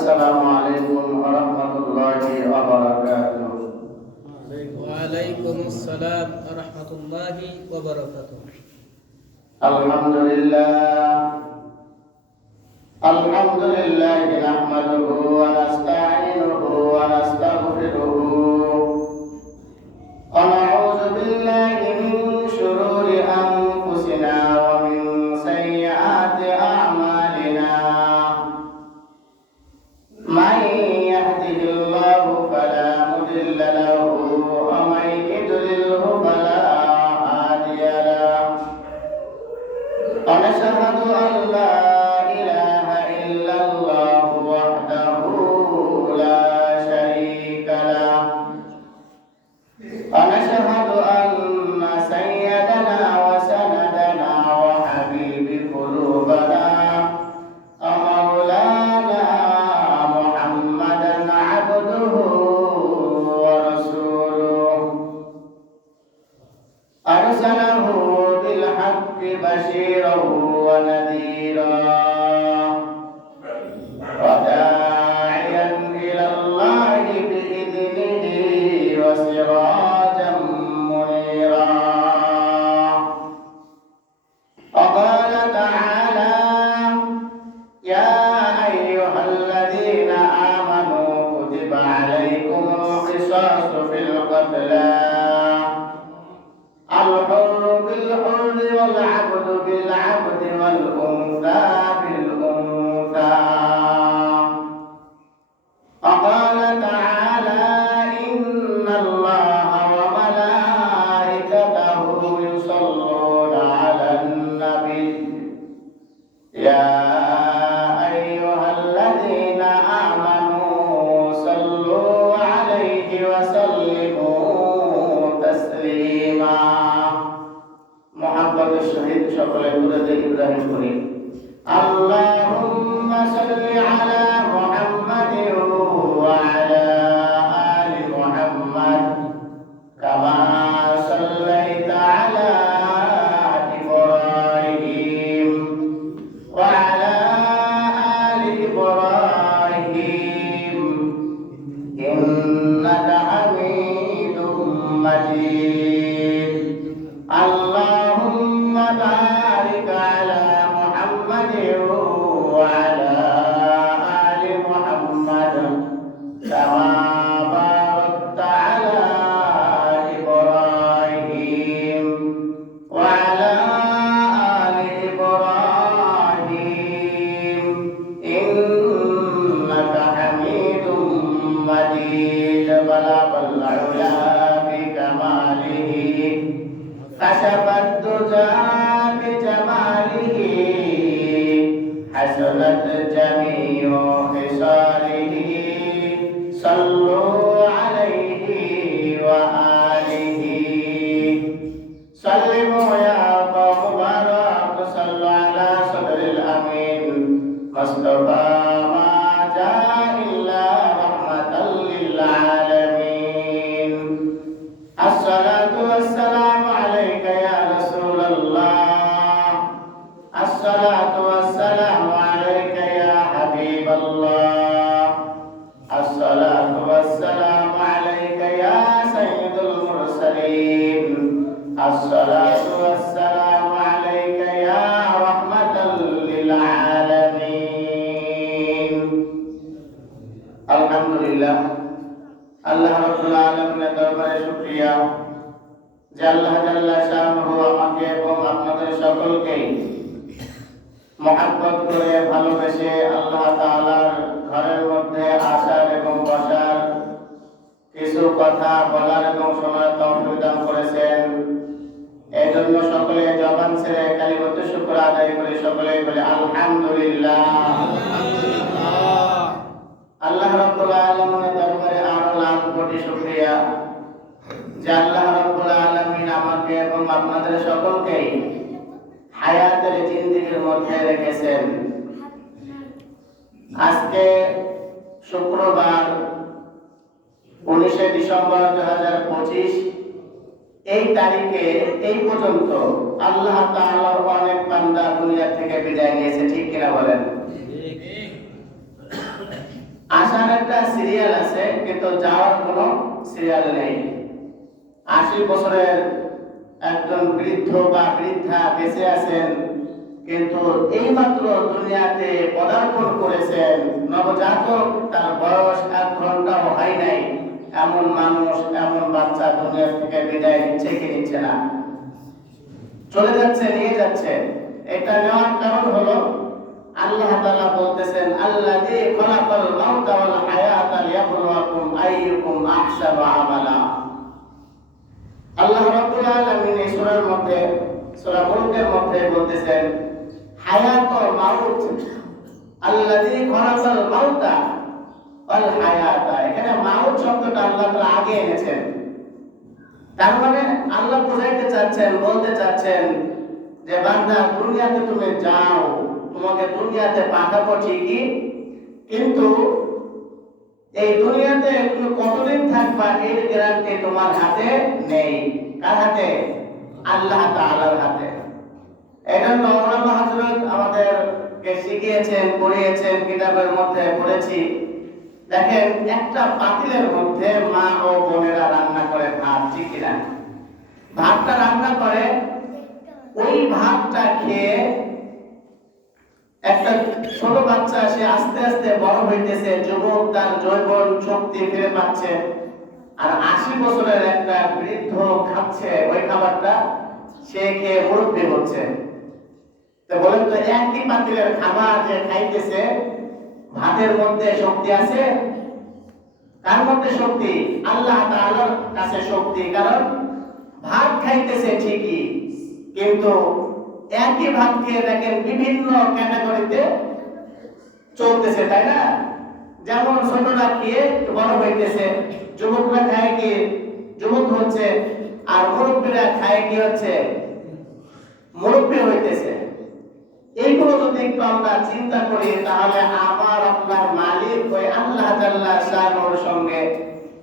আসসালামু আলাইকুম ওয়া রাহমাতুল্লাহি ওয়া বারাকাতুহু। ওয়া আলাইকুমুস সালাম ওয়া রাহমাতুল্লাহি ওয়া বারাকাতুহু। আলহামদুলিল্লাহ নাহমাদুহু ওয়া নাস্তাঈনুহু ওয়া নাস্তাগফিরুহু ওয়া নাউযু বিল্লাহি মিন শুরুরি আনফুসিনা ওয়া মিন সাইয়্যাতি আ'মালিনা। মান ইয়াহদিহিল্লাহু ফালা মুদিল্লা লাহু ওয়া মান ইদ্লিলহু ফালা হাদিয়া লাহু। ওয়া নাশহাদু আন লা ইলাহা ইল্লাল্লাহু ওয়াহদাহু লা শারীকা লাহু ওয়া নাশহাদু আন্না সাইয়্যিদানা ওয়া সানাদানা ওয়া হাবিবা কুলুবানা মাওলানা মুহাম্মাদান আবদুহু ওয়া রাসূলুহু আরসালাহু বিল হাক্কি বাশীরান ওয়া নাযীরা ওয়া দা'iyan ইলাল্লাহি বিইذনিহি ওয়া সিরাজাম মুনীরা। وقال تعالى يا أيها الذين آمنوا كتب عليكم القصاص في القتلى الحر بالحر والعبد بالعبد والأنثى بالأنثى. وقال تعالى إن الله وملائكته يصلون على النبي يا أيها الذين آمنوا صلوا عليه وسلموا تسليما. محبة الشهيد شكرا لله إبراهيم كريم. اللهم صل على محمد وعلى آل محمد كما صليت على إبراهيم وعلى آل إبراهيم إنك حميد مجيد. اللهم بارك على محمد وعلى آل محمد كما باركت على إبراهيم وعلى آل إبراهيم إنك حميد مجيد. بلغ العلا بكماله كشف الدجى بجماله حسنت جميع خصاله صلوا عليه وآله. سلموا يا قوم بارك صلوا على صدر الأمين مصطفى ما جاء إلا رحمة للعالمين. الصلاة والسلام عليك يا رسول الله. الصلاة والسلام عليك يا حبيب الله. الصلاة والسلام عليك يا سيد المرسلين. الصلاة والسلام عليك يا رحمة للعالمين. الحمد لله. আল্লাহ রাব্বুল আলামিনের দরবারে শুকরিয়া যে আল্লাহ জাল্লা শানুহু আমাকে এবং আপনাদের সকলকে মহব্বত করে ভালোবেসে আল্লাহ তাআলার ঘরের মধ্যে আসার এবং বসার, কিছু কথা বলার এবং শোনার তৌফিক দান করেছেন। এই জন্য সকলে জবান ছেড়ে কালিমাতুশ শুকর আদায় করে সকলে বলে আলহামদুলিল্লাহ। আল্লাহ রাব্বুল আলামিনের দরবারে আরো লাখ কোটি শুকরিয়া যে আল্লাহ রাব্বুল আলামিন আমাকে এবং আপনাদের সকলকে হায়াতের জিন্দেগির মধ্যে রেখেছেন। আজকে শুক্রবার 19 ডিসেম্বর 2025 এই তারিখে এই পর্যন্ত আল্লাহ তাআলার অনেক বান্দা দুনিয়া থেকে বিদায় নিয়েছে, ঠিক কিনা বলেন? আসার একটা সিরিয়াল আছে কিন্তু যাওয়ার কোনো সিরিয়াল নেই। 80 বছরের একজন বৃদ্ধ বা বৃদ্ধা বেঁচে আছেন, কিন্তু এইমাত্র দুনিয়াতে পদার্পণ করেছেন, নবজাতক, তার বয়স 1 ঘন্টাও হয় নাই, এমন মানুষ, এমন বাচ্চা দুনিয়া থেকে বিদায় নিচ্ছে কি নিচ্ছে না? চলে যাচ্ছে, নিয়ে যাচ্ছে। এটা নেওয়ার কারণ হলো আল্লাহ তাআলা বলতেছেন, আল্লাযী খালাকাল মাউতা ওয়াল হায়াতা লিয়াবলুয়াকুম আইয়ুকুম আহসানু আমালা। আল্লাহ রাব্বুল আলামিন এই সূরার মধ্যে, সূরা মুলকের মধ্যে বলতেছেন হায়াত ও মাউত, আল্লাযী খালাকাল মাউতা ওয়াল হায়াতা। এখানে মাউত শব্দটা আল্লাহ তাআলা আগে এনেছেন। তার মানে আল্লাহ বোঝাইতে চাচ্ছেন, বলতে চাচ্ছেন যে বান্দা, দুনিয়াতে তুমি যাও, তোমাকে দুনিয়াতে পাঠাবো ঠিকই, কিন্তু এই দুনিয়াতে তুমি কতদিন থাকবা এর গ্যারান্টি তোমার হাতে নেই। কার হাতে? আল্লাহ তাআলার হাতে। এজন্য ওলামা হযরত আমাদেরকে শিখিয়েছেন, পড়িয়েছেন, কিতাবের মধ্যে পড়েছি। দেখেন, একটা পাতিলের মধ্যে মা ও বোনেরা রান্না করে ভাত, ঠিক কিনা? ভাতটা রান্না করে, ওই ভাতটা খেয়ে একটা ছোট বাচ্চা, সে আস্তে আস্তে বড় হইতেছে, যুবক, তার যৌবন শক্তি ফিরে পাচ্ছে। আর 80 বছরের একটা বৃদ্ধ খাচ্ছে ওই খাবারটা, সে খেয়ে মুরব্বী হচ্ছে। তো বলেন তো, একই পাতিলের খাবার যে খাইতেছে, ভাতের মধ্যে শক্তি আছে? কার মধ্যে শক্তি? আল্লাহ তাআলার কাছে শক্তি। কারণ ভাত খাইতেছে ঠিকই, কিন্তু একই ভাত খেয়ে দেখেন বিভিন্ন ক্যাটাগরিতে চলতেছে, তাই না? যেমন ছোটরা খেয়ে বড় হইতেছে, যুবকরা খায় কি যুবক হচ্ছে, আর মুরব্বীরা খায় কি হচ্ছে? মুরব্বী হইতেছে। এইগুলো যদি একটু আমরা চিন্তা করি, তাহলে আমার আপনার মালিক ওই আল্লাহ জাল্লা শানুর সঙ্গে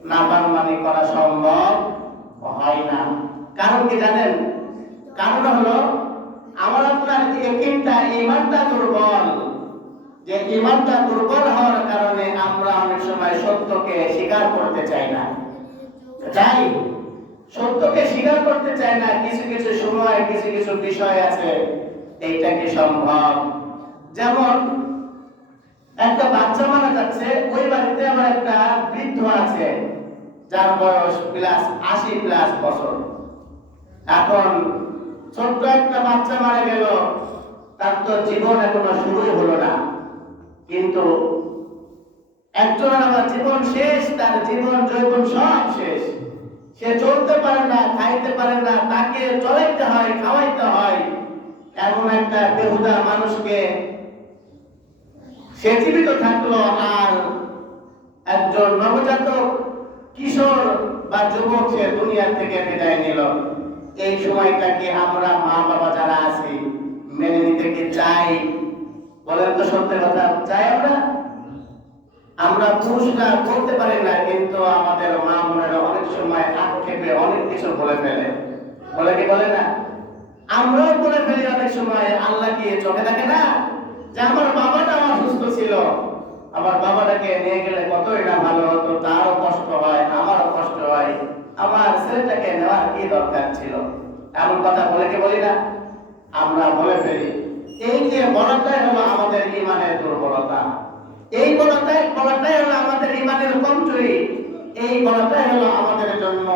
নাফরমানি করা সম্ভব হয় না। কারণ কি জানেন? কারণ হলো আমার আপনার ইয়াকিনটা, ঈমানটা দুর্বল। যে ঈমানটা দুর্বল হওয়ার কারণে আমরা অনেক সময় সত্যকে স্বীকার করতে চাই না। চাই, সত্যকে স্বীকার করতে চাই না। কিছু কিছু সময়, কিছু কিছু বিষয় আছে, এইটা কি সম্ভব? যেমন একটা বাচ্চা মারা যাচ্ছে, ওই বাড়িতে আবার একটা বৃদ্ধ আছে যার বয়স প্লাস 80+ বছর। এখন ছোট্ট একটা বাচ্চা মারা গেল, তার তো জীবন এখনো শুরুই হলো না, কিন্তু একজনের আবার জীবন শেষ, তার জীবন যৌবন সব শেষ। সে চলতে পারে না, খাইতে পারে না, তাকে চলাইতে হয়, খাওয়াইতে হয়। এমন একটা বেহুদা মানুষকে সে জীবিত থাকলো, আর একজন নবজাতক কিশোর বা যুবক সে দুনিয়া থেকে বিদায় নিল। এই সময়টাকে আমরা মা বাবা যারা আছি মেনে নিতে কি চাই? বলেন তো সত্য কথা, চাই আমরা? আমরা পুরুষরা বলতে পারি না, কিন্তু আমাদের মা বোনেরা অনেক সময় আক্ষেপে অনেক কিছু বলে ফেলে। বলে কি বলে না? আমরাও বলে ফেলি অনেক সময়। আল্লাহ কি চোখে দেখে না যে আমার বাবাটা অসুস্থ ছিল, আমার বাবাটাকে নিয়ে গেলে কতই না ভালো হতো, তারও কষ্ট হয়, আমারও কষ্ট হয়, আমার ছেলেটাকে নেওয়ার কি দরকার ছিল? এমন কথা বলে কি বলি না? আমরা বলে ফেলি। এই যে বলাটাই হলো আমাদের ঈমানের দুর্বলতা। এই বলাটাই হলো আমাদের ঈমানের কমজোরি। এই বলাটাই হলো আমাদের জন্য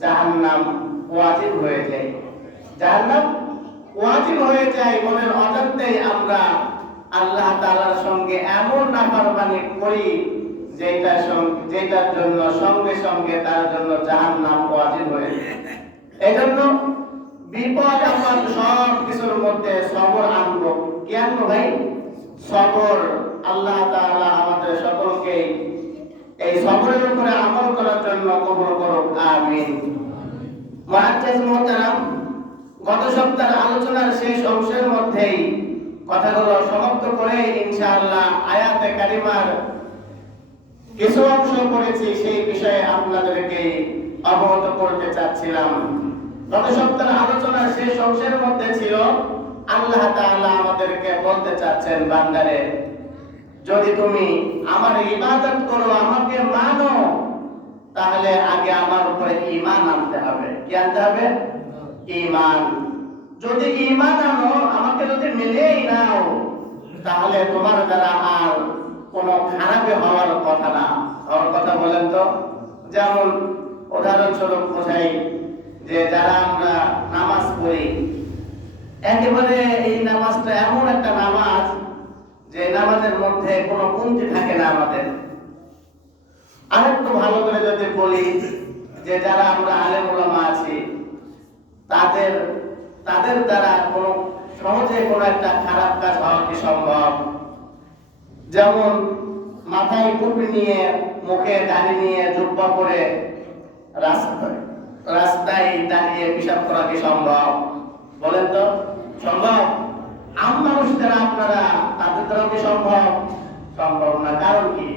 জাহান্নাম ওয়াজিব হয়ে যায়। জাহান্নাম ওয়াজিব হয়ে যায়। মনের অজান্তেই আমরা আল্লাহ তাআলার সঙ্গে এমন নাফরমানি করি যেটার জন্য সঙ্গে সঙ্গে তার জন্য জাহান্নাম ওয়াজিব হয়ে যায়। এজন্য বিপদ আপদ সব কিছুর মধ্যে সবর আনবো। কি আনবো ভাই? সবর। আল্লাহ তাআলা আমাদের সকলকে এই সবরের উপরে আমল করার জন্য কবুল করুক, আমিন। মুআজ্জাজ মুহতারাম, গত সপ্তাহের আলোচনার শেষ অংশের মধ্যেই কথাগুলো সমাপ্ত করে ইনশাআল্লাহ আয়াতে কারিমার কিছু অংশ পড়েছি, সেই বিষয়ে আপনাদেরকে অবগত করতে চাচ্ছিলাম। গত সপ্তাহের আলোচনার শেষ অংশের মধ্যে ছিল আল্লাহ তাআলা আমাদেরকে বলতে চাচ্ছেন, বান্দারে যদি তুমি আমার ইবাদত করো, আমাকে মানো, তাহলে আগে আমার উপরে ঈমান আনতে হবে। কি আনতে হবে? ঈমান। যদি ঈমান আনো, আমাকে যদি মেনেই নাও, তাহলে তোমার দ্বারা আর কোনো খারাপই হওয়ার কথা না। হওয়ার কথা বলেন তো। যেমন উদাহরণস্বরূপ বোঝাই যে যারা আমরা নামাজ পড়ি, একেবারে এই নামাজটা এমন একটা নামাজ যে নামাজের মধ্যে কোনো কমতি থাকে না আমাদের। আরেকটু ভালো করে যদি বলি যে যারা আমরা আলেম ওলামা আছি, তাদের তাদের দ্বারা কোনো সহজে কোনো একটা খারাপ কাজ হওয়া কি সম্ভব? যেমন মাথায় টুপি নিয়ে, মুখে দাড়ি নিয়ে, জুব্বা পরে রাস্তায় দাঁড়িয়ে পেশাব করা কি সম্ভব? বলেন তো, সম্ভব? আম মানুষ যারা আপনারা, তাদের দ্বারা কি সম্ভব? সম্ভব না। কারণ কি?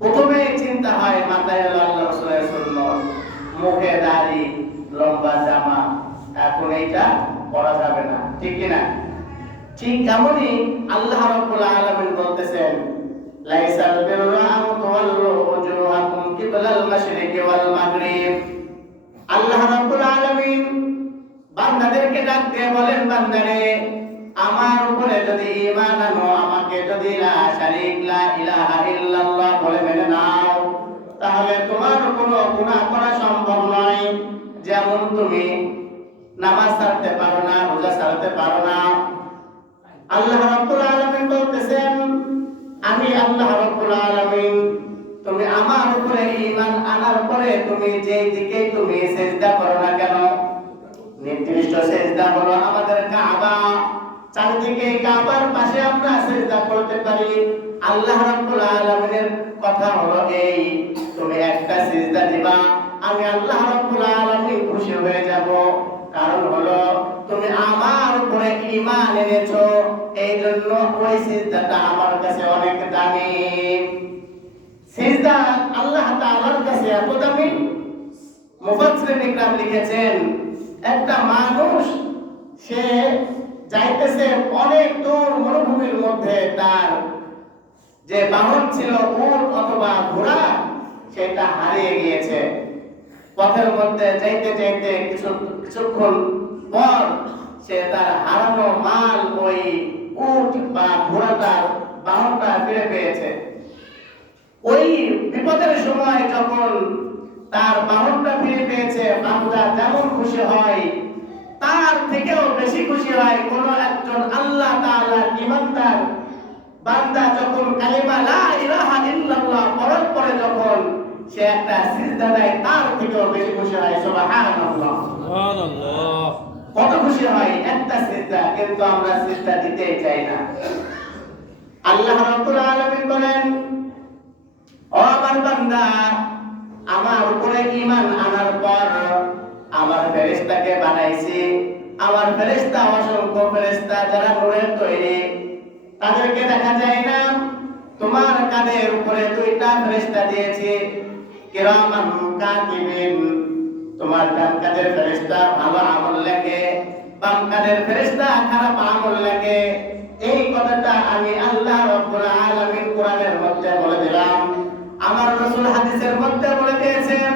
প্রথমে চিন্তা হয় মাথায় আল্লাহ রাসূলের সুন্নাত, মুখে দাড়ি, লম্বা জামা, এখন এইটা করা যাবে না, ঠিক কি না? ঠিক তেমনই আল্লাহ রাব্বুল আলামিন বলতেছেন, লাইসাল বিররা আন তুওয়াল্লু ওজুহাকুম কিবলাল মাশরিকি ওয়াল মাগরিব। আল্লাহ রাব্বুল আলামিন বান্দাদেরকে ডাক দিয়ে বলেন, বান্দারে, আমার উপরে যদি ঈমান আনো, আমাকে যদি লা শারীক লা ইলাহা ইল্লাল্লাহ বলে মেনে নাও, তাহলে তোমার কোনো গুনাহ করা সম্ভব নয়। যেমন তুমি নামাজ ছাড়তে পারো না, রোজা ছাড়তে পারো না। আল্লাহ রাব্বুল আলামিন বলতেছেন, আমি আল্লাহ রাব্বুল আলামিন, তুমি আমার উপরে ঈমান আনার পরে তুমি যেই দিকে তুমি সিজদা করো না কেন, নির্দিষ্ট সিজদা হলো আমাদের কাবা, চারিদিকে কাবার পাশে আমরা সিজদা করতে পারি। আল্লাহ রাব্বুল আলামিনের কথা হলো এই, তুমি একটা সিজদা দিবা, আমি আল্লাহ রাব্বুল আলামিন খুশি হয়ে যাব। কারণ হলো তুমি আমার উপরে ঈমান এনেছো, এই জন্য ওই সিজদাটা আমার কাছে অনেক দামি। সিজদা আল্লাহ তাআলার কাছে এত দামি, মুফাসসিরিন ইকরাম লিখেছেন, একটা মানুষ সে যাইতেছে অনেক দূর মরুভূমির মধ্যে, তার যে বাহন ছিল উট অথবা ঘোড়া, সেটা হারিয়ে গিয়েছে। পথের মধ্যে যাইতে যাইতে কিছুক্ষণ পর সে তার হারানো মাল, ওই উট বা ঘোড়াটার বাহনটা ফিরে পেয়েছে। ওই বিপদের সময় যখন তার বাহনটা ফিরে পেয়েছে, বান্দা যেমন খুশি হয়, তার থেকেও বেশি খুশি হয় কোন একজন আল্লাহ তাআলার ঈমানদার বান্দা যখন কালিমা লা ইলাহা ইল্লাল্লাহ পড়ার পরে যখন সে একটা সিজদা দেয়, তার থেকেও বেশি খুশি হয়। সুবহানাল্লাহ, সুবহানাল্লাহ। কত খুশি হয় একটা সিজদা, কিন্তু আমরা সিজদা দিতেই চাই না। আল্লাহ রাব্বুল আলামিন বলেন, ও আমার বান্দা, আমার উপরে ঈমান আনার পর আমার ফেরেশতাকে বানাইছি। আমার ফেরেশতা অসংখ্য ফেরেশতা, যারা নূরের তৈরি, তাদেরকে দেখা যায় না। তোমার কাঁধের উপরে দুইটা ফেরেশতা দিয়েছি, কিরামান কাতিবিন। তোমার ডান কাঁধের ফেরেশতা ভালো আমল লেখে, বাম কাঁধের ফেরেশতা খারাপ আমল লেখে। এই কথাটা আমি আল্লাহ রাব্বুল আলামিন কোরআনের মধ্যে বলে দিলাম, আমার রাসূল হাদিসের মধ্যে বলে দিয়েছেন।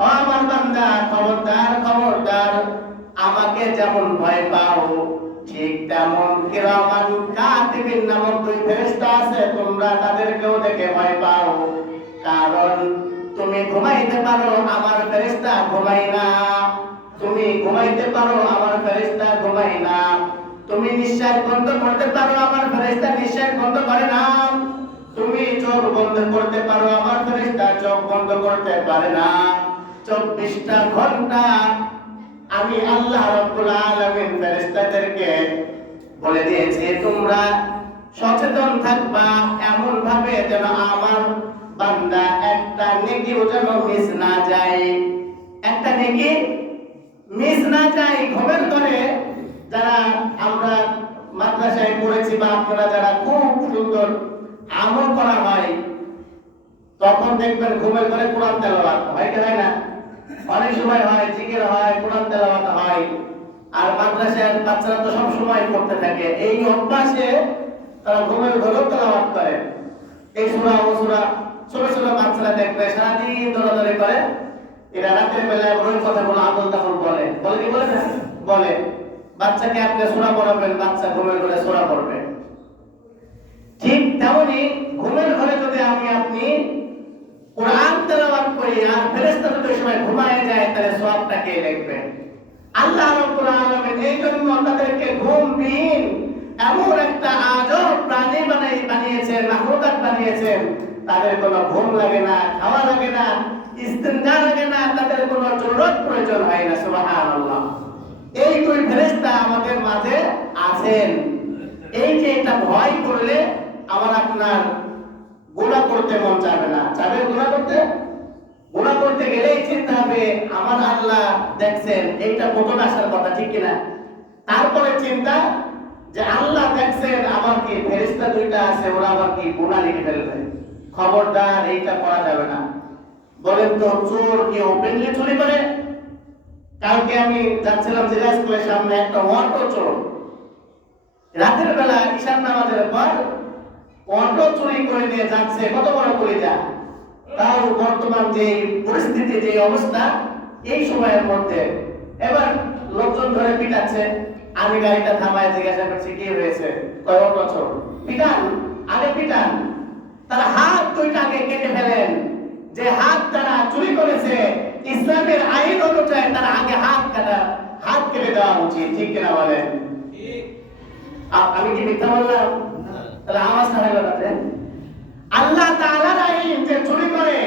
ও আমার বান্দা, খবরদার খবরদার, আমাকে যেমন ভয় পাও, ঠিক তেমন কিরামান কাতিবিন নামক দুই ফেরেশতা আছে, তোমরা তাদেরকেও দেখে ভয় পাও। কারণ তুমি ঘুমাইতে পারো, আমার ফেরেশতা ঘুমায় না। তুমি ঘুমাইতে পারো, আমার ফেরেশতা ঘুমায় না। তুমি নিঃশ্বাস বন্ধ করতে পারো, আমার ফেরেশতা নিঃশ্বাস বন্ধ করে না। তুমি চোখ বন্ধ করতে পারো, আমার ফেরেশতা চোখ বন্ধ করতে পারে না। 24টা ঘন্টা আমি আল্লাহ রাব্বুল আলামিন ফেরেশতাদেরকে বলে দিয়েছি, তোমরা সচেতন থাকবা এমন ভাবে যেন আমার বান্দা একটা নেকিও যেন মিস না যায়, একটা নেকি মিস না যায়। ঘুমের ঘরে যারা আমরা মাদ্রাসায় পড়েছি বা আপনারা যারা খুব সুন্দর আমল করা হয়, তখন দেখবেন ঘুমের ঘরে কোরআন তেলাওয়াত হয় কি হয় না? অনেক সময় হয়, জিকির হয়, কোরআন তেলাওয়াত হয়। আর মাদ্রাসার বাচ্চারা তো সব সময় পড়তে থাকে। এই অভ্যাসে তারা ঘুমের ঘরেও তেলাওয়াত করে। এই সূরা ও সূরা ছোট ছোট বাচ্চারা দেখবে সারাদিন দৌড়াদৌড়ি করে, এরা রাতের বেলায় ওই কথাগুলো আবল তাবল বলে। বলে কি বলে না? বলে। বাচ্চাকে আপনি সূরা পড়াবেন, বাচ্চা ঘুমের ঘরে সূরা পড়বে। ঠিক তেমনি ঘুমের ঘরে যদি আপনি কোরআন তেলাওয়াত করি আর ফেরেশতা যদি ওই সময় ঘুমায় যায়, তাহলে সওয়াবটা কে লিখবে? আল্লাহ রাব্বুল আলামিন এই জন্য তাদেরকে ঘুমবিহীন এমন একটা আজব প্রাণী বানিয়েছেন, মাখলুকাত বানিয়েছেন। তাদের কোনো ঘুম লাগে না, খাওয়া লাগে না, ইস্তেঞ্জা লাগে না, তাদের কোনো জরুরত প্রয়োজন হয় না। সুবহানাল্লাহ। এই দুই ফেরেশতা আমাদের মাঝে আছেন। এই যে এটা ভয় করলে আমার আপনার গুনাহ করতে মন চাবে না। চাবে গুনাহ করতে? গুনাহ করতে গেলেই চিন্তা হবে আমার আল্লাহ দেখছেন, এইটা প্রথম আসার কথা, ঠিক কিনা? তারপরে চিন্তা যে আল্লাহ দেখছেন, আমার কি ফেরেশতা দুইটা আছে, ওরা আবার কি গুনাহ লিখে ফেলবে। খবরদার, এইটা করা যাবে না। বলেন তো, চোর কি ওপেনলি চুরি করে? কালকে আমি যাচ্ছিলাম জিলা স্কুলের সামনে, একটা অটো চোর রাতের বেলা ঈশান নামাজের পর অটো চুরি করে নিয়ে যাচ্ছে। কত বড় কলিজা! তাও বর্তমান যে পরিস্থিতি, যে অবস্থা, এই সময়ের মধ্যে এবার লোকজন ধরে পিটাচ্ছে। আমি গাড়িটা থামায় জিজ্ঞাসা করছি কি হয়েছে, কয় অটো চোর। পিটান, আগে পিটান। তারা হাত দুইটা আগে কেটে ফেলেন। যে হাত তারা চুরি করেছে, ইসলামের আইন অনুযায়ী তারা আগে হাত কেটে দেওয়া উচিত, ঠিক কিনা বলেন? আমি কি মিথ্যা বললাম? তাহলে আওয়াজ ছাড়াইল না। আল্লাহ তাআলার আইন, যে চুরি করে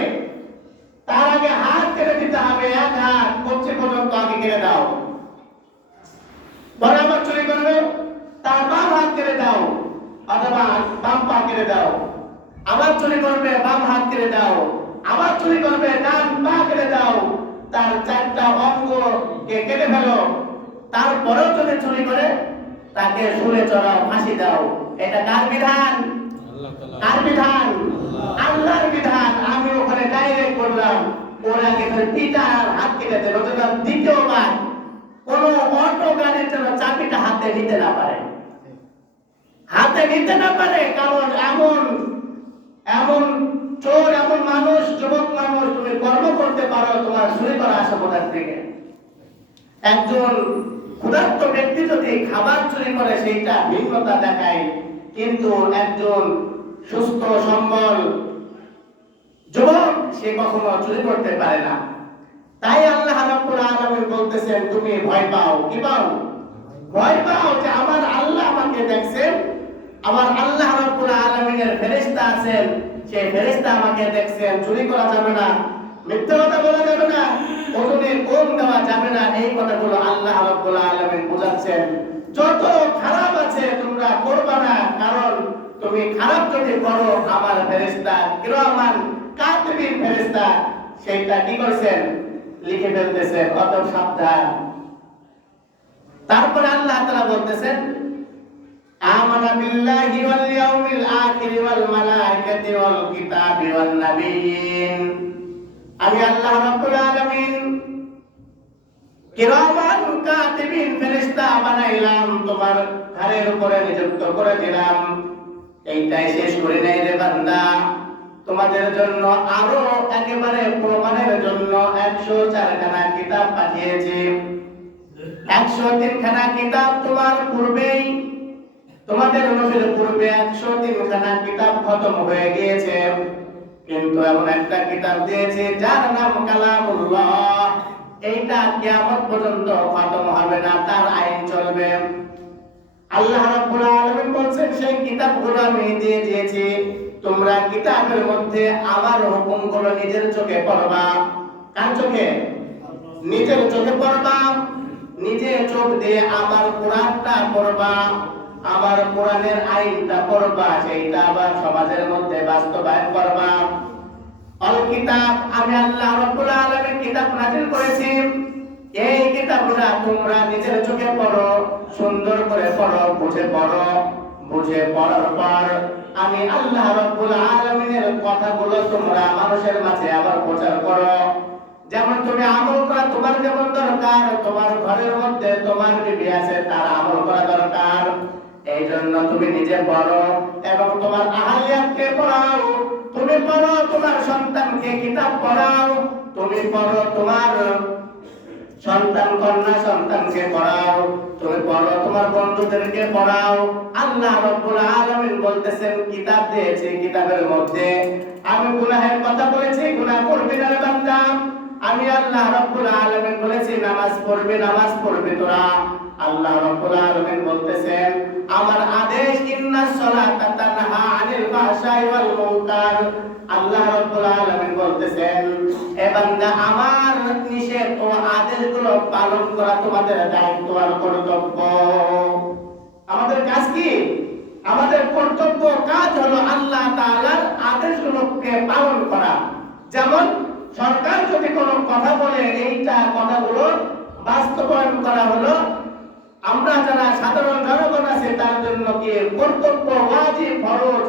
তার আগে হাত কেটে দিতে হবে। এক হাত কবজি পর্যন্ত আগে কেটে দাও। বরাবর চুরি করবে, তার বাম হাত কেটে দাও, অথবা বাম পা কেটে দাও। আবার চুরি করবে, বাম হাত কেটে দাও। আবার চুরি করবে, ডান পা কেটে দাও। তার চারটা অঙ্গকে কেটে ফেলো। তারপরেও যদি চুরি করে, তাকে শুলে চড়াও, ফাঁসি দাও। এটা কার বিধান? কার বিধান? আল্লাহর বিধান। আমি ওখানে ডাইরেক্ট করলাম, ওর আগে পিটার হাত কেটে দেবো। দ্বিতীয়বার কোন অটো গাড়ির জন্য চাবিটা হাতে নিতে না পারে, হাতে নিতে না পারে। কারণ এমন এমন চোর, এমন মানুষ, যুবক মানুষ, তুমি কর্ম করতে পারো, তোমার চুরি করা আসা কোথার থেকে? একজন ক্ষুধার্ত ব্যক্তি যদি খাবার চুরি করে, সেইটা ভিন্নতা দেখায়, কিন্তু একজন সুস্থ সম্বল যুবক সে কখনো চুরি করতে পারে না। তাই আল্লাহ রাব্বুল আলামিন বলতেছেন, তুমি ভয় পাও। কি পাও? ভয় পাও যে আমার আল্লাহ আমাকে দেখছেন, আমার আল্লাহ রাব্বুল আলামিনের ফেরেশতা আছেন, সেই ফেরেশতা আমাকে দেখছেন। চুরি করা যাবে না, মিথ্যা কথা বলা যাবে না, ওজনে কম দেওয়া যাবে না। এই কথাগুলো আল্লাহ রাব্বুল আলামিন বোঝাচ্ছেন। যত খারাপ আছে তোমরা করবা না, কারণ তুমি খারাপ যদি করো, আমার ফেরেশতা কিরামান কাতিবিন ফেরেশতা সেটা কি করছেন? লিখে ফেলতেছেন। কত সাবধান। তারপরে আল্লাহ তাআলা বলতেছেন, আমানা বিল্লাহি ওয়াল ইয়াউমিল আখির ওয়াল মালাইকাতি ওয়াল কিতাবি ওয়ান নাবিয়্যিন। আমি আল্লাহ রাব্বুল আলামিন কিরামান কাতিবিন ফেরেশতা বানাইলাম, তোমার ঘাড়ের উপরে নিযুক্ত করে দিলাম। এইটাই শেষ করে নাই রে বান্দা, তোমাদের জন্য আরো একেবারে প্রমাণের জন্য 104 খানা কিতাব পাঠিয়েছি। 103 খানা কিতাব তোমার পূর্বেই, তোমাদের নবীর পূর্বে 103 খানা কিতাব খতম হয়ে গিয়েছে, কিন্তু এমন একটা কিতাব দিয়েছে যার নাম কালামুল্লাহ। এইটা কিয়ামত পর্যন্ত খতম হবে না, তার আইন চলবে। আল্লাহ রাব্বুল আলামিন বলেন, সেই কিতাবগুলো আমি দিয়ে দিয়েছি, তোমরা কিতাবের মধ্যে আমার হুকুমগুলো নিজের চোখে পড়বা। কার চোখে? নিজের চোখে পড়বা। নিজে চোখ দিয়ে আমার কোরআনটা পড়বা, আমার কোরআনের আইনটা পড়বা, সেইটা আবার সমাজের মধ্যে বাস্তবায়ন করবা। আল কিতাব, আমি আল্লাহ রাব্বুল আলামিন কিতাব নাযিল করেছি। এই কিতাবটা তোমরা নিজের চোখে পড়ো, সুন্দর করে পড়ো, বুঝে পড়ো। বুঝে পড়ার পর আমি আল্লাহ রাব্বুল আলামিনের কথাগুলো তোমরা মানুষের মাঝে আবার প্রচার করো। যেমন তুমি আমল করা তোমার যেমন দরকার, তোমার ঘরের মধ্যে তোমার বিবি আছে, তার আমল করা দরকার। এই জন্য তুমি নিজে পড়ো এবং তোমার আহলিয়াতকে পড়াও, তুমি পড়ো তোমার সন্তানকে কিতাব পড়াও, তুমি পড়ো তোমার সন্তান কন্যা সন্তানকে পড়াও, তুমি পড়ো তোমার বন্ধুদেরকে পড়াও। আল্লাহ রাব্বুল আলামিন বলতেছেন কিতাব দিয়েছি, কিতাবের মধ্যে আমি গুনাহের কথা বলেছি, গুনাহ করবি না রে বান্দা। আমি আল্লাহ রাব্বুল আলামিন বলেছি নামাজ পড়বি, নামাজ পড়বি তোরা। আল্লাহ রাব্বুল আলামিন বলতেছেন আমার আদেশ ইন্নাস সালাতা তানহা আনিল ফাহশাই ওয়াল মুনকার। আল্লাহ রাব্বুল আলামিন বলতেছেন হে বান্দা আমার নিষেধ ও আদেশগুলো পালন করা তোমাদের দায়িত্ব আর কর্তব্য। আমাদের কাজ কি? আমাদের কর্তব্য কাজ হলো আল্লাহ তাআলার আদেশগুলোকে পালন করা। যেমন সরকার যদি কোনো কথা বলে এইটা কথাগুলো বাস্তবায়ন করা হলো, আমরা যারা সাধারণ জনগণ আছে তার জন্য কি কর্তব্য, ওয়াজিব, ফরজ।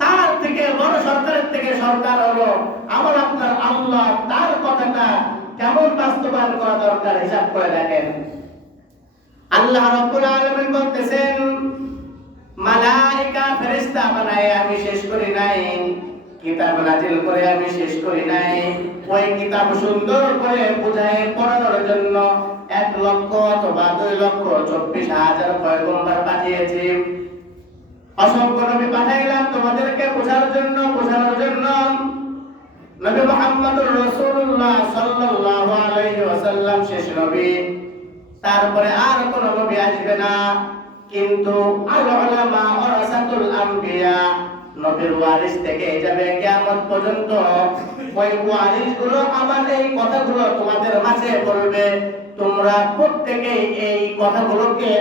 তার থেকে বড় সরকারের থেকে সরকার হলো আমার আপনার আল্লাহ, তার কথাটা কেমন বাস্তবায়ন করা দরকার হিসাব করে দেখেন। আল্লাহ রাব্বুল আলামিন বলতেছেন মালায়েকা ফেরেশতা বানায় আমি শেষ করি নাই, কিতাব নাজিল করে আমি শেষ করি নাই, ওই কিতাব সুন্দর করে বুঝায় পড়ানোর জন্য 1 লক্ষ অথবা 2 লক্ষ 24,000 পয়গম্বর পাঠিয়েছি। অসংখ্য নবী পাঠাইলাম তোমাদেরকে বোঝানোর জন্য। নবী মুহাম্মদুর রাসূলুল্লাহ সাল্লাল্লাহু আলাইহি ওয়াসাল্লাম শেষ নবী, তারপরে আর কোন নবী আসবে না। কিন্তু আল উলামা ওয়ারাসাতুল আম্বিয়া, নবীর ওয়ারিস থেকে যাবে কিয়ামত পর্যন্ত। ওই ওয়ারিসগুলো আমার এই কথাগুলো তোমাদের মাঝে বলবে, তোমরা প্রত্যেকেই এই কথাগুলোকে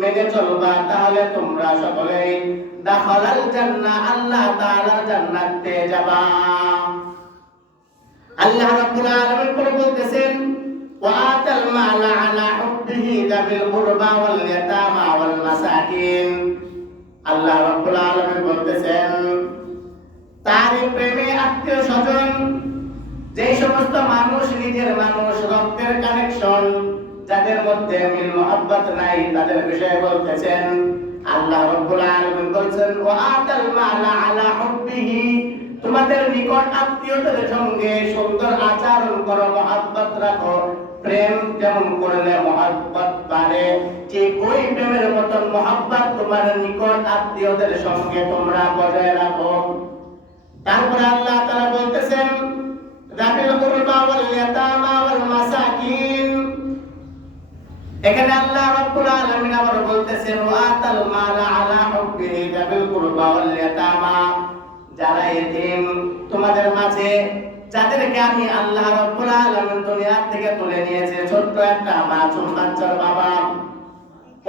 মেনে চলবা, তাহলে তোমরা সকলেই দাখালাল জান্নাহ, আল্লাহ তাআলার জান্নাতে যাবা। আল্লাহ রাব্বুল আলামিন বলতেছেন ওয়া আতাল মালা আলা হুব্বিহি যাবিল কুরবা ওয়াল ইয়াতামা ওয়াল মাসাকিন। আল্লাহ রাব্বুল আলামিন বলতেছেন তার প্রেমে আত্মীয় স্বজন, যে সমস্ত মানুষ নিজের মানুষ, রক্তের কানেকশন, যাদের মধ্যে মিল মহব্বত নাই, তাদের বিষয়ে বলতেছেন। আল্লাহ রাব্বুল আলামিন বলছেন ওয়া আতাল মালা আলা হুব্বিহি, তোমাদের নিকট আত্মীয়দের সঙ্গে সুন্দর আচরণ করো, মহব্বত রাখো। প্রেম যেমন করলে মহব্বত বাড়ে, ঠিক ওই প্রেমের মতন মহব্বত তোমার নিকট আত্মীয়দের সঙ্গে তোমরা বজায় রাখো। তারপরে আল্লাহ তাআলা বলতেছেন যাবিল কুরবা ওয়াল ইয়াতামা ওয়াল মাসাকিন। এখানে আল্লাহ রাব্বুল আলামিন আবার বলতেছেন ওয়া আতাল মালা আলা হুব্বিহি যাবিল কুরবা ওয়াল ইয়াতামা, যারা এতিম তোমাদের মাঝে, যাদেরকে আমি আল্লাহ রাব্বুল আলামিন দুনিয়া থেকে তুলে নিয়েছে, ছোট্ট একটা মাসুম বাচ্চার বাবা,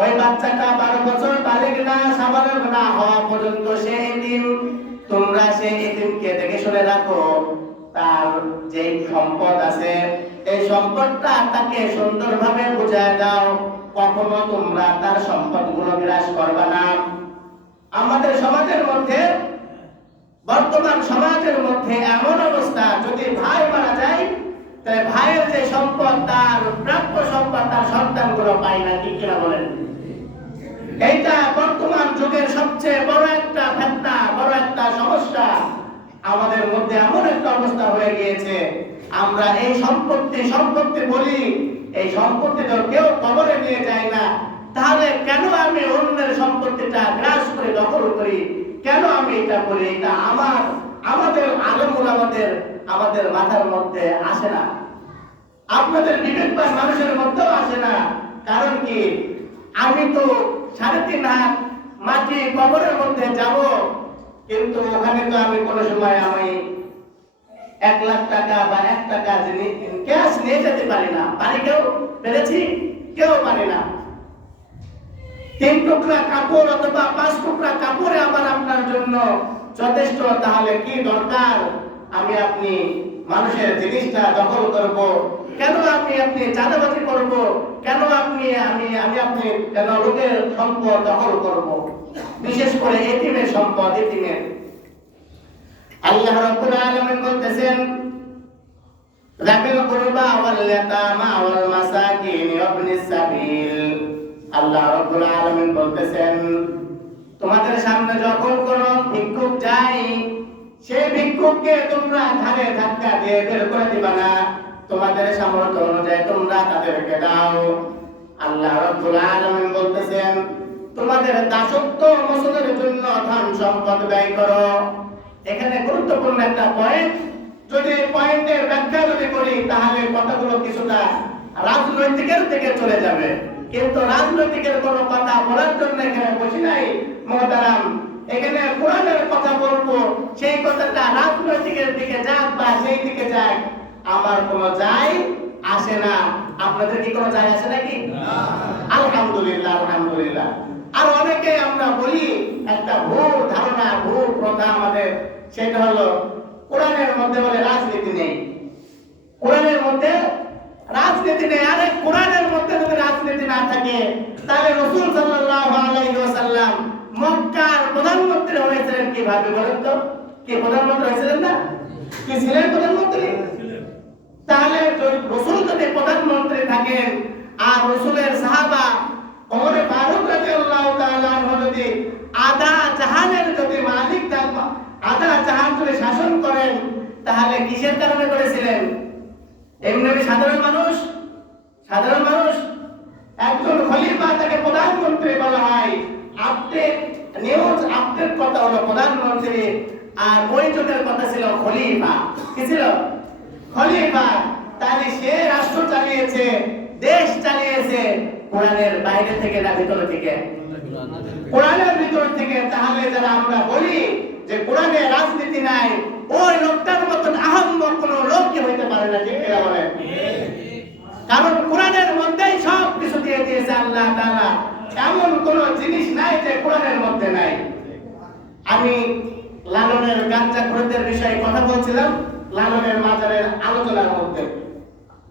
ওই বাচ্চাটা 12 বছর বালিগ না, সাবালগ না হওয়া পর্যন্ত সে এতিম। তোমরা সেই এতিমকে দেখে শুনে রাখো, তার যে সম্পদ আছে এই সম্পদটা তাকে সুন্দরভাবে বুঝায় দাও, কখনো তোমরা তার সম্পদগুলো বিনাশ করবে না। আমাদের সমাজের মধ্যে, বর্তমান সমাজের মধ্যে এমন অবস্থা, যদি ভাই মারা যায় তাহলে ভাইয়ের যে সম্পদ, তার প্রাপ্য সম্পদ তার সন্তানগুলো পায় না, ঠিক কিনা বলেন? এইটা বর্তমান যুগের সবচেয়ে বড় একটা ফিতনা, বড় একটা সমস্যা। আমাদের মধ্যে এমন একটা অবস্থা হয়ে গিয়েছে, আমরা এই সম্পত্তি বলি, এই সম্পত্তি তো কেউ কবরে নিয়ে যায় না, তাহলে কেন আমি অন্যের সম্পত্তিটা গ্রাস করে দখল করি? কেন আমি এটা করি? এটা আমাদের আলেম ওলামাদের আমাদের মাথার মধ্যে আসে না, আপনাদের বিবেকবান মানুষের মধ্যেও আসে না। কারণ কি? আমি তো 3.5 হাত মাটি কবরের মধ্যে যাব, কিন্তু ওখানে তো আমি কোনো সময় আমি 1 লাখ টাকা বা 1 টাকা ক্যাশ নিয়ে যেতে পারি না। পারি কেউ? পেরেছি? কেউ পারে না। 3 টুকরা কাপড় অথবা 5 টুকরা কাপড়ে আমার আপনার জন্য যথেষ্ট, তাহলে কি দরকার আমি আপনি মানুষের জিনিসটা দখল করব? কেন আপনি চাঁদাবাজি করব? কেন আমি আপনি কেন লোকের সম্পদ দখল করব? বিশেষ করে এতিমের সম্পদ, এতিমের। আল্লাহ রাব্বুল আলামিন বলতেছেন যাবিল কুরবা ওয়াল ইয়াতামা ওয়াল মাসাকিন ওয়া ইবনিস সাবিল। আল্লাহ রাব্বুল আলামিন বলতেছেন তোমাদের সামনে যখন কোন ভিক্ষুক যায়, সেই ভিক্ষুককে তোমরা ঘাড়ে ধাক্কা দিয়ে বের করে দিবা না, তোমাদের সামর্থ্য অনুযায়ী তোমরা তাদেরকে দাও। আল্লাহ রাব্বুল আলামিন বলতেছেন, তোমাদের দাসত্ব মোচনের জন্য ধন সম্পদ ব্যয় করো। এখানে গুরুত্বপূর্ণ একটা পয়েন্ট, যদি পয়েন্টের ব্যাখ্যা যদি করি তাহলে কথাগুলো কিছুটা রাজনৈতিকের দিকে চলে যাবে, কিন্তু রাজনৈতিকের কোনো কথা বলার জন্য এখানে বসি নাই মুহতারাম। এখানে কোরআনের কথা বলবো, সেই কথাটা রাজনৈতিকের দিকে যাক বা সেই দিকে যাক, আমার কোনো যায় আসে না। আপনাদের কি কোনো যায় আসে নাকি? আলহামদুলিল্লাহ, আলহামদুলিল্লাহ। আর অনেকে আমরা বলি একটা ভুল ধারণা, ভুল প্রথা আমাদের, সেটা হলো কোরআনের মধ্যে বলে রাজনীতি নেই, কোরআনের মধ্যে রাজনীতি নেই। আরে কোরআনের মধ্যে যদি রাজনীতি না থাকে তাহলে রাসূল সাল্লাল্লাহু আলাইহি ওয়াসাল্লাম মক্কার প্রধানমন্ত্রী হয়েছিলেন কিভাবে বলেন তো? কি প্রধানমন্ত্রী হয়েছিলেন না? কি ছিলেন প্রধানমন্ত্রী? তাহলে রাসূল যদি প্রধানমন্ত্রী থাকেন আর রাসূলের সাহাবা ওমর ফারুক রাদিয়াল্লাহু তাআলা যদি আধা জাহানের যদি মালিক থাকেন, আধা জাহান যদি শাসন করেন, তাহলে কিসের কারণে করেছিলেন? এমনি সাধারণ মানুষ, সাধারণ মানুষ, একজন খলিফা তাকে প্রধানমন্ত্রী বলা হয়। আপডেট নিউজ আপডেট কথা হলো প্রধানমন্ত্রী, আর ওই যুগের কথা ছিল খলিফা। কি ছিল? খলিফা। তাহলে সে রাষ্ট্র চালিয়েছে, দেশ চালিয়েছে কোরআনের বাইরে থেকে না ভিতর থেকে? কোরআনের ভিতর থেকে। তাহলে যারা আমরা বলি যে কোরআনে রাজনীতি নাই, ওই লোকটার মতন আহম্মক কোন লোকই হইতে পারে না, ঠিক কিনা বলেন? কারণ কোরআনের মধ্যেই সব কিছু দিয়ে দিয়েছে আল্লাহ তাআলা, এমন কোন জিনিস নাই যে কোরআনের মধ্যে নাই। আমি লালনের গাঞ্জাখোরদের বিষয়ে কথা বলছিলাম, লালনের মাজারের আলোচনার মধ্যে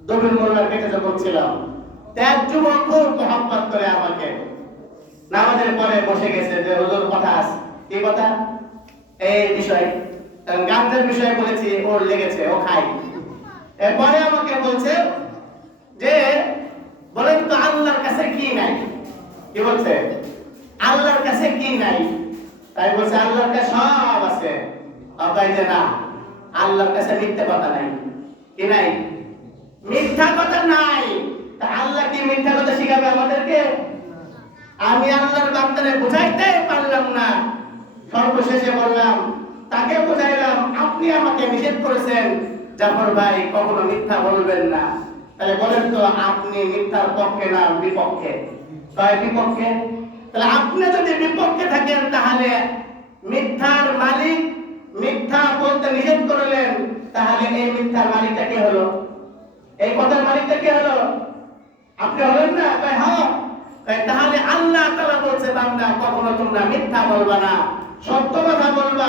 দবির মোল্লার কাছে যখন ছিলাম, এক যুবক খুব মহব্বত করে আমাকে নামাজের পরে বসে গেছে যে হুজুর কথা আছে। কি কথা? এই বিষয়, গাঞ্জার বিষয়ে বলেছি, ওর লেগেছে, ও খায়। এরপরে আমাকে বলছে যে বলেন তো আল্লাহর কাছে কি নাই? কি বলছে? আল্লাহর কাছে কি নাই? তাই বলছে আল্লাহর কাছে সব আছে। তাই যে না, আল্লাহর কাছে মিথ্যা কথা নাই। কি নাই? মিথ্যা কথা নাই। তা আল্লাহ কি মিথ্যা কথা শিখাবে আমাদেরকে? আমি আল্লাহর বান্দারে বুঝাইতে পারলাম না, সর্বশেষে বললাম, তাকে বুঝাইলাম, আপনি আমাকে নিষেধ করেছেন জাফর ভাই কখনো মিথ্যা বলবেন না। তাহলে বলেন তো আপনি মিথ্যার পক্ষে না বিপক্ষে? কয় বিপক্ষে। তাহলে আপনি যদি বিপক্ষে থাকেন তাহলে মিথ্যার মালিক মিথ্যা বলতে নিষেধ করলেন, তাহলে এই মিথ্যার মালিকটা কে হলো? এই কথার মালিকটা কে হলো? আপনি হলেন না? কয় হ্যাঁ। তাহলে আল্লাহ তাআলা বলছে বান্দা কখনো তোমরা মিথ্যা বলবা না, সত্য কথা বলবা।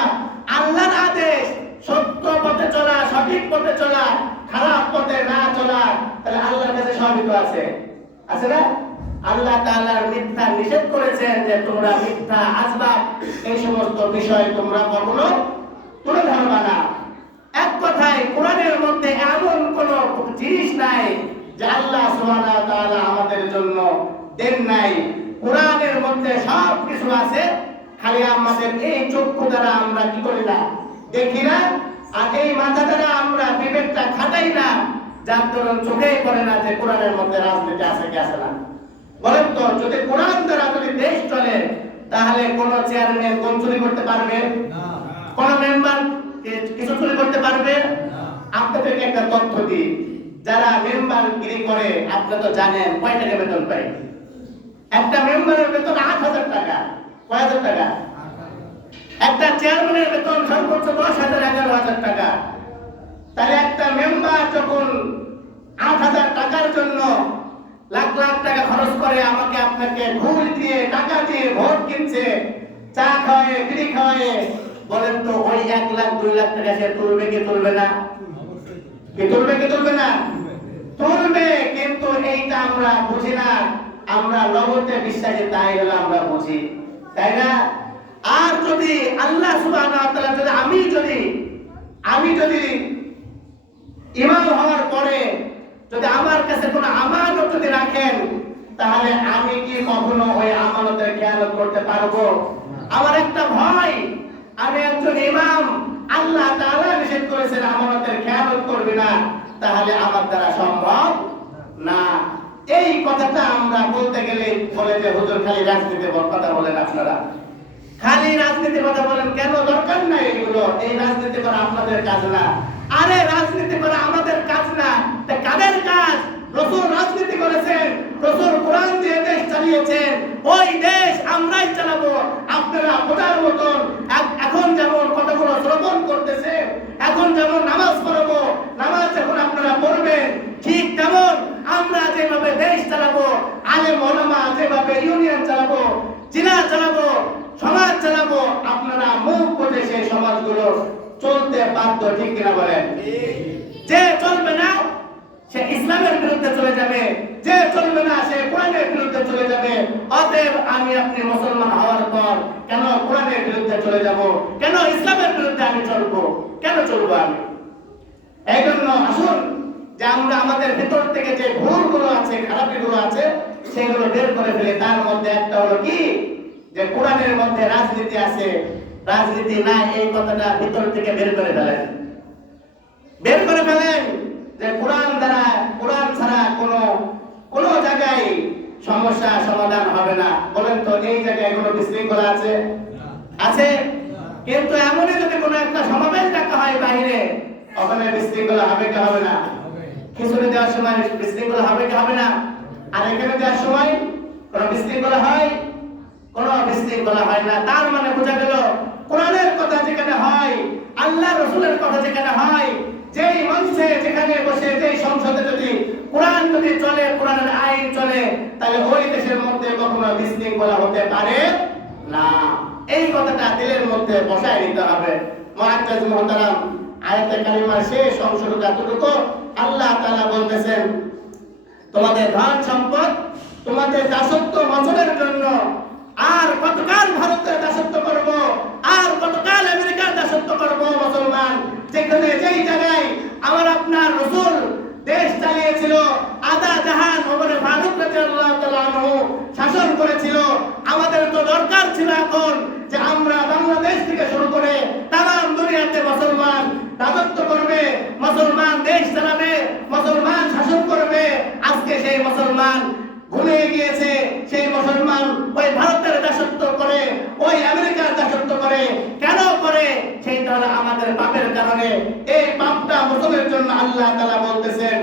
আল্লাহর আদেশ সত্য পথে চলা, সঠিক পথে চলা, খারাপ পথে না চলা। তাহলে আল্লাহর কাছে সবই তো আছে, আছে না? আল্লাহ তাআলার মিথ্যা নিষেধ করেছেন যে তোমরা মিথ্যা আসবাব এই সমস্ত বিষয় তোমরা কখনো তুলে ধরবা না। এক কথায় কোরআনের মধ্যে এমন কোন জিনিস নাই যে আল্লাহ সুবহানাহু ওয়া তাআলা আমাদের জন্য দেন নাই। কোরআনের মধ্যে সব কিছু আছে, খালি আমাদের এই চক্ষু দ্বারা আমরা কি করি না, দেখি না, আর এই মাথা দ্বারা আমরা বিবেকটা খাটাই না, যার দরুন চোখেই পড়ে না যে কোরআনের মধ্যে রাজনীতি আছে কি আছে না। বলেন তো যদি কোরআন দ্বারা যদি দেশ চলে তাহলে কোন চেয়ারম্যান কোন চুরি করতে পারবে? কোন মেম্বার কিছু চুরি করতে পারবে? আপনাদেরকে একটা তথ্য দিই, যারা মেম্বার গিরি করে আপনি তো জানেন কয় টাকা বেতন পায়? একটা মেম্বারের বেতন ৮,০০০ টাকা। কয় হাজার টাকা? একটা চেয়ারম্যানের বেতন সর্বোচ্চ 10,০০০, 11,০০০ টাকা। তাহলে একটা মেম্বার যখন ৮,০০০ টাকার জন্য লাখ লাখ টাকা খরচ করে আমাকে আপনাকে ঘুষ দিয়ে টাকা দিয়ে ভোট কিনছে, চা খাওয়ায়, বিড়ি খাওয়ায়, বলেন তো ওই 1 লাখ 2 লাখ টাকা সে তুলবে কি তুলবে না? কি তুলবে কি তুলবে না? তুলবে। কিন্তু এইটা আমরা বুঝি না, আমরা নগদে বিশ্বাসে তাই হলো আমরা বুঝি, তাই না? আর যদি আল্লাহ সুবহানাহু ওয়া তাআলা যদি আমি যদি ইমাম হওয়ার পরে যদি আমার কাছে কোনো আমানত যদি রাখেন, তাহলে আমি কি কখনো ওই আমানতের খেয়ানত করতে পারবো? আমার একটা ভয়, আমি একজন ইমাম, আল্লাহ তাআলা নিষেধ করেছেন আমানতের খেয়ানত করবে না, তাহলে আমার দ্বারা সম্ভব না। এই কথাটা আমরা বলতে গেলে বলে যে হুজুর খালি রাজনীতির কথা বলেন, আপনারা খালি রাজনীতির কথা বলেন, কেন? দরকার নাই এগুলো, এই রাজনীতি করা আপনাদের কাজ না। আরে রাজনীতি করা আমাদের কাজ না, তা কাদের কাজ? রাসূল রাজনীতি করেছেন, রাসূল কোরআন দিয়ে দেশ চালিয়েছেন, ওই দেশ আমরাই চালাবো। আপনারা খোদার মতন এখন যেমন কতগুলো শ্রবণ করতেছে, এখন যেমন নামাজ পড়বো, নামাজ যখন আপনারা পড়বেন, ঠিক তেমন আমরা যেভাবে দেশ চালাবো, আলেম ওলামা যেভাবে ইউনিয়ন চালাবো, জেলা চালাবো, সমাজ চালাবো, আপনারা মুখ করে সেই সমাজগুলো চলতে বাধ্য, ঠিক কিনা বলেন? যে চলবে না সে ইসলামের বিরুদ্ধে চলে যাবে, যে চলবে না সে কোরআনের বিরুদ্ধে চলে যাবে। অতএব আমি আপনি মুসলমান হওয়ার পর কেন কোরআনের বিরুদ্ধে চলে যাব? কেন ইসলামের বিরুদ্ধে আমি চলবো? কেন চলবো আমি? এই জন্য আসুন যে আমরা আমাদের ভিতর থেকে যে ভুলগুলো আছে, খারাপিগুলো আছে, সেগুলো বের করে ফেলে। তার মধ্যে একটা হলো কি, যে কোরআনের মধ্যে রাজনীতি আছে, রাজনীতি না, এই কথাটা ভিতর থেকে বের করে ফেলেন, বের করে ফেলেন। যে কোরআন দ্বারা, কোরআন ছাড়া কোনো জায়গায় সমস্যা সমাধান হবে না। বলেন তো, এই জায়গায় কোনো বিশৃঙ্খলা আছে? আছে। কিন্তু এমনই যদি কোনো একটা সমাবেশ ডাকা হয় বাইরে, ওখানে বিশৃঙ্খলা হবে কি হবে না? খিচুড়ি দেওয়ার সময় বিশৃঙ্খলা হবে কি হবে না? আর এখানে দেওয়ার সময় কোনো বিশৃঙ্খলা হয়? কোনো বিশৃঙ্খলা হয় না। তার মানে বোঝা গেল, কোরআনের কথা যেখানে হয়, আল্লাহ রসুলের কথা যেখানে হয়, যেই মঞ্চে যেখানে বসে যেই সংসদে যদি কোরআন যদি চলে, কোরআনের আইন চলে, তাহলে ওই দেশের মধ্যে কখনো বিশৃঙ্খলা হতে পারে না। এই কথাটা দিলের মধ্যে বসায় নিতে হবে। মুআজ্জাজ মুহতারাম, আয়াতে কারিমার শেষ অংশটুকু এতটুকু, আল্লাহ তাআলা বলতেছেন, তোমাদের ধন সম্পদ, তোমাদের দাসত্ব মোচনের জন্য। আর কতকাল ভারতের দাসত্ব করব, আর কতকাল আমেরিকার দাসত্ব করব? মুসলমান যেখানে যেই জায়গায় আমার আপনার রাসূল দেশ চালিয়েছিল, আধা জাহান ওমরে ফারুক রাদিয়াল্লাহু তাআলা আনহু শাসন করেছিল, আমাদের তো দরকার ছিল এখন যে আমরা বাংলাদেশ থেকে শুরু করে তাম দুনিয়াতে মুসলমান রাজত্ব করবে, মুসলমান দেশ চালাবে, মুসলমান শাসন করবে। আজকে সেই মুসলমান ঘুমিয়ে গিয়েছে, সেই মুসলমান ওই ভারতের দাসত্ব করে, ওই আমেরিকার দাসত্ব করে। কেন করে? সেইটা হলো আমাদের পাপের কারণে। এই পাপটা মোচনের জন্য আল্লাহ তাআলা বলতেছেন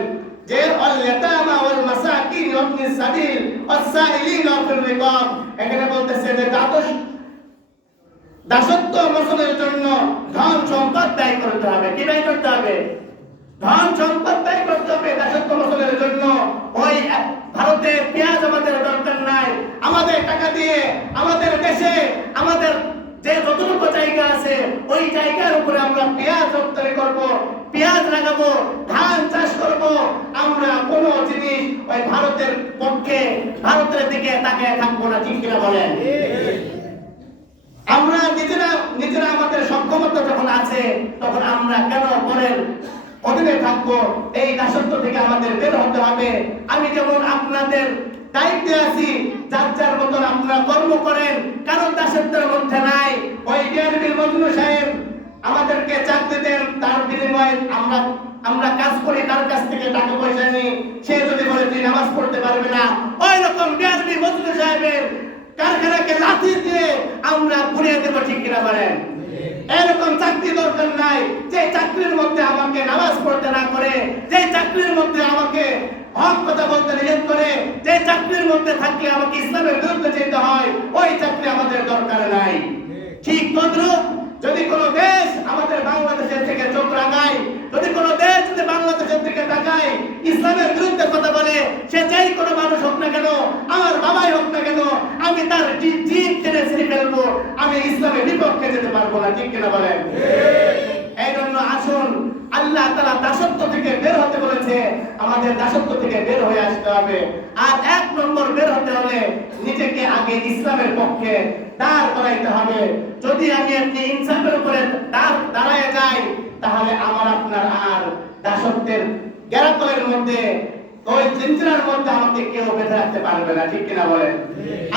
যে আল ইয়াতামা ওয়াল মাসাকিন ওয়া ইবনিস সাবিল ওয়াস সাইলিন ফির রিকাব। এখানে বলতেছে যে দাসত্ব মোচনের জন্য ধন সম্পদ ব্যয় করতে হবে। কি ব্যয় করতে হবে? ধন সম্পদ ব্যয় করতে হবে দাসত্ব মোচনের জন্য। ওই ভারতে পেঁয়াজ আমাদের দরকার নাই, আমাদের টাকা দিয়ে আমাদের দেশে আমাদের যে যতটুকু জায়গা আছে ওই জায়গার উপরে আমরা পেঁয়াজ রপ্তানি করব, পেঁয়াজ লাগাবো, ধান চাষ করব। আমরা কোনো জিনিস ওই ভারতের পক্ষে, ভারতের দিকে তাকিয়ে থাকবো না, ঠিক কিনা বলেন? আমরা নিজেরা আমাদের সক্ষমতা যখন আছে, তখন আমরা কেন পরের অধীনে থাকবো? এই দাসত্ব থেকে আমাদের বের হতে হবে। আমি যেমন আপনাদের দায়িত্বে আছি, যার যার মতন আপনারা কর্ম করেন, কারণ দাসত্বের মধ্যে নাই। ওই বিআরবির মজনু সাহেব আমাদেরকে চাকরি দেন, তার বিনিময়ে আমরা কাজ করি, তার কাছ থেকে টাকা পয়সা নিই। সে যদি বলে তুই নামাজ পড়তে পারবে না, ওই রকম বিআরবি মজনু সাহেবের কারখানাকে লাথি দিয়ে আমরা ঘুরিয়ে দেবো, ঠিক কিনা বলেন? এরকম চাকরি দরকার নাই। যে চাকরির মধ্যে আমাকে নামাজ পড়তে না করে, যে চাকরির মধ্যে আমাকে হক কথা বলতে নিষেধ করে, যে চাকরির মধ্যে থাকলে আমাকে ইসলামের বিরুদ্ধে যেতে হয়, ওই চাকরি আমাদের দরকার নাই। ঠিক তদ্রূপ যদি কোনো দেশ আমাদের বাংলাদেশের থেকে চোখ রাঙায়, যদি কোনো দেশ যদি বাংলাদেশের দিকে তাকায়, ইসলামের বিরুদ্ধে কথা বলে, সে যেই কোনো মানুষ হোক না কেন, আমার বাবাই হোক না কেন, আমি তার জিভ টেনে ছিঁড়ে ফেলবো। আমি ইসলামের বিপক্ষে যেতে পারবো না, ঠিক কিনা বলেন? এই জন্য আসুন, আল্লাহ তাআলা দাসত্ব থেকে বের হতে বলেছে, আমাদের দাসত্ব থেকে বের হয়ে আসতে হবে। আর এক নম্বর বের হতে হলে নিজেকে আগে ইসলামের পক্ষে দাঁড় করাইতে হবে। যদি আমি আপনি ইনসাফের উপরে দাঁড়ায় যাই, তাহলে আমার আপনার আর দাসত্বের গ্যারাকলের মধ্যে ওই জিঞ্জিরার মধ্যে আমাকে কেউ বেঁধে রাখতে পারবে না, ঠিক কিনা বলেন?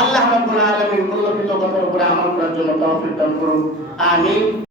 আল্লাহ রাব্বুল আলামিন উল্লেখিত কথার উপরে আমল করার জন্য তৌফিক দান করুন। আমিন।